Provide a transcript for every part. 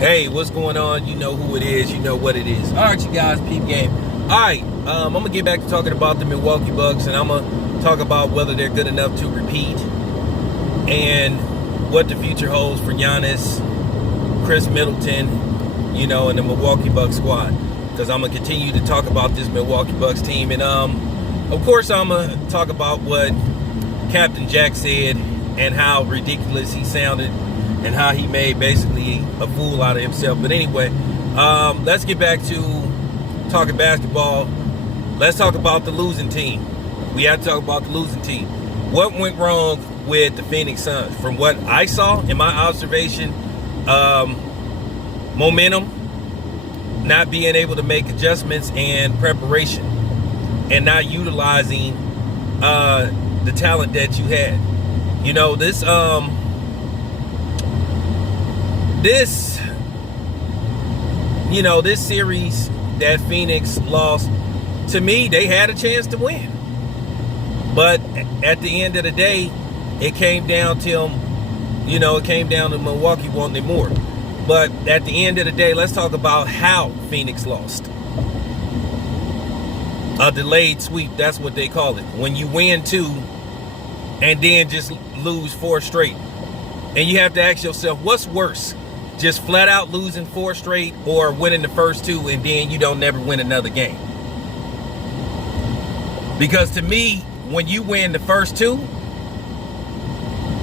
Hey, what's going on? You know who it is. You know what it is. All right, you guys, peep game. All right, I'm going to get back to talking about the Milwaukee Bucks, and I'm going to talk about whether they're good enough to repeat and what the future holds for Giannis, Chris Middleton, and the Milwaukee Bucks squad. Because I'm going to continue to talk about this Milwaukee Bucks team. And, of course, I'm going to talk about what Captain Jack said and how ridiculous he sounded and how he made basically a fool out of himself. But anyway, let's get back to talking basketball. Let's talk about the losing team. We have to talk about the losing team. What went wrong with the Phoenix Suns? From what I saw in my observation, momentum, not being able to make adjustments and preparation, and not utilizing the talent that you had. This series that Phoenix lost, to me, they had a chance to win. But at the end of the day, it came down to Milwaukee wanting it more. But at the end of the day, let's talk about how Phoenix lost. A delayed sweep, that's what they call it. When you win 2 and then just lose 4 straight. And you have to ask yourself, what's worse? Just flat out losing 4 straight, or winning the first 2 and then you don't never win another game? Because to me, when you win the first 2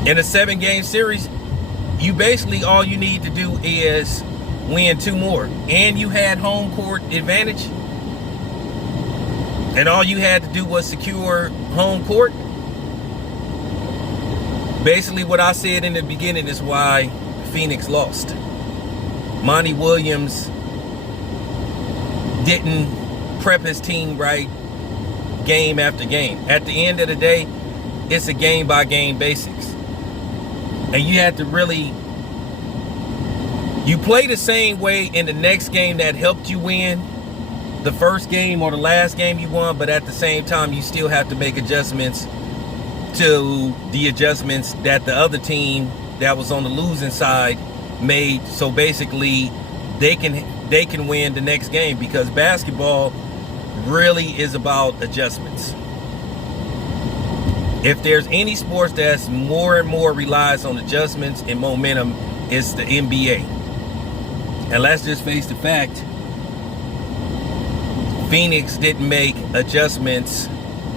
in a 7-game series, you basically, all you need to do is win 2 more. And you had home court advantage. And all you had to do was secure home court. Basically, what I said in the beginning is why Phoenix lost. Monty Williams didn't prep his team right game after game. At the end of the day, it's a game-by-game basics. And you have to really, you play the same way in the next game that helped you win the first game or the last game you won, but at the same time, you still have to make adjustments to the adjustments that the other team that was on the losing side made. So basically, they can win the next game, because basketball really is about adjustments. If there's any sports that's more and more relies on adjustments and momentum, it's the NBA. And let's just face the fact, Phoenix didn't make adjustments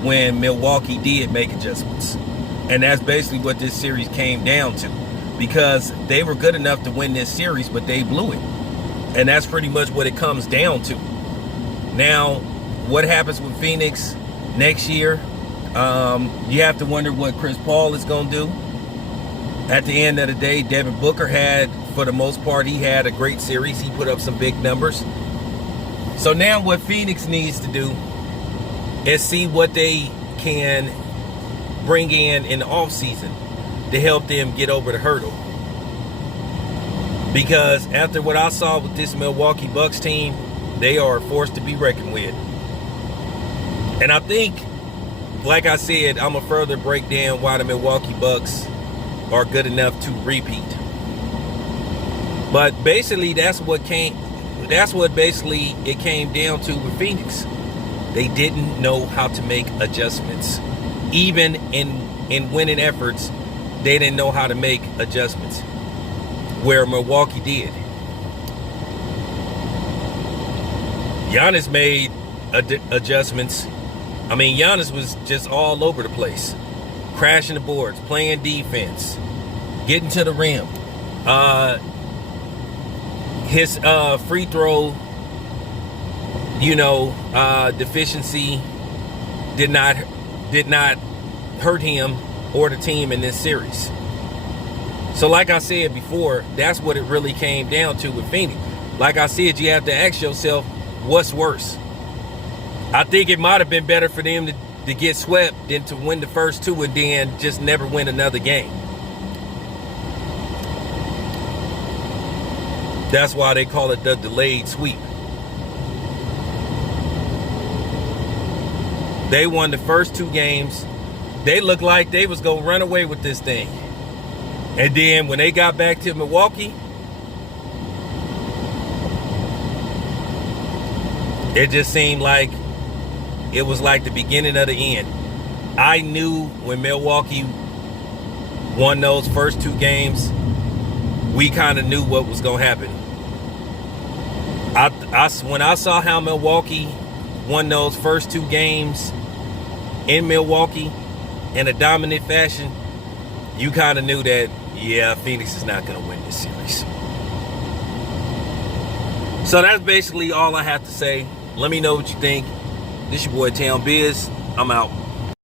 when Milwaukee did make adjustments. And that's basically what this series came down to, because they were good enough to win this series, but they blew it. And that's pretty much what it comes down to. Now, what happens with Phoenix next year? You have to wonder what Chris Paul is going to do. At the end of the day, Devin Booker had, for the most part, he had a great series. He put up some big numbers. So now what Phoenix needs to do is see what they can bring in the offseason to help them get over the hurdle. Because after what I saw with this Milwaukee Bucks team, they are a force to be reckoned with. And I think, like I said, I'm going to further break down why the Milwaukee Bucks are good enough to repeat. But basically, that's what basically it came down to with Phoenix. They didn't know how to make adjustments. Even in winning efforts, they didn't know how to make adjustments, where Milwaukee did. Giannis made adjustments. I mean, Giannis was just all over the place, crashing the boards, playing defense, getting to the rim. His free throw, deficiency did not hurt him or the team in this series. So like I said before, that's what it really came down to with Phoenix. Like I said, you have to ask yourself, what's worse? I think it might have been better for them to get swept than to win the first 2 and then just never win another game. That's why they call it the delayed sweep. They won the first 2 games. They looked like they was going to run away with this thing. And then when they got back to Milwaukee, It just seemed like it was like the beginning of the end. I knew when Milwaukee won those first 2 games, we kind of knew what was going to happen. When I saw how Milwaukee won those first 2 games in Milwaukee in a dominant fashion, you kind of knew that, yeah, Phoenix is not going to win this series. So that's basically all I have to say. Let me know what you think. This your boy Town Biz. I'm out.